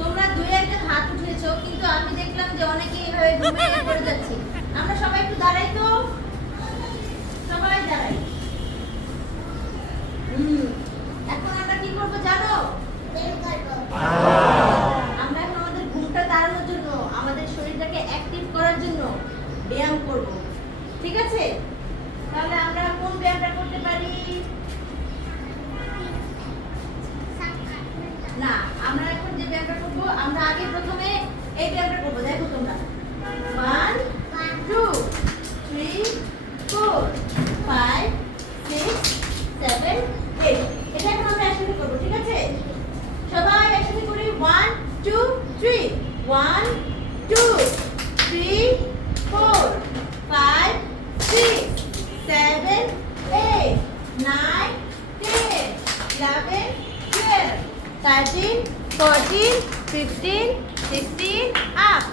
তোমরা দুই একজন হাত উঠিয়েছো, কিন্তু আমি দেখলাম যে অনেকে এইভাবে ঘুমিয়ে পড়ে যাচ্ছে। আমরা সবাই একটু দাঁড়াই তো, সবাই দাঁড়াই। এখন আমরা কি করবো জানো? আমরা এখন আমাদের ঘুমটা তাড়ানোর জন্য, আমাদের শরীরটাকে অ্যাক্টিভ করার জন্য ব্যায়াম করব। ঠিক আছে? তাহলে আমরা কোন ব্যায়ামটা করতে পারি? না, আমরা এখন যে ব্যায়ামটা করব, আমরা আগে প্রথমে এই ব্যায়ামটা করব। দেখো তোমরা 1 2 3 4 5 6 7 8। এটা এখন আমরা একসাথে করব। ঠিক আছে? সবাই একসাথে করি। 1 2 3 1 2 3 4 5 6 7 8 9 10 11 12 13 14 15 16 up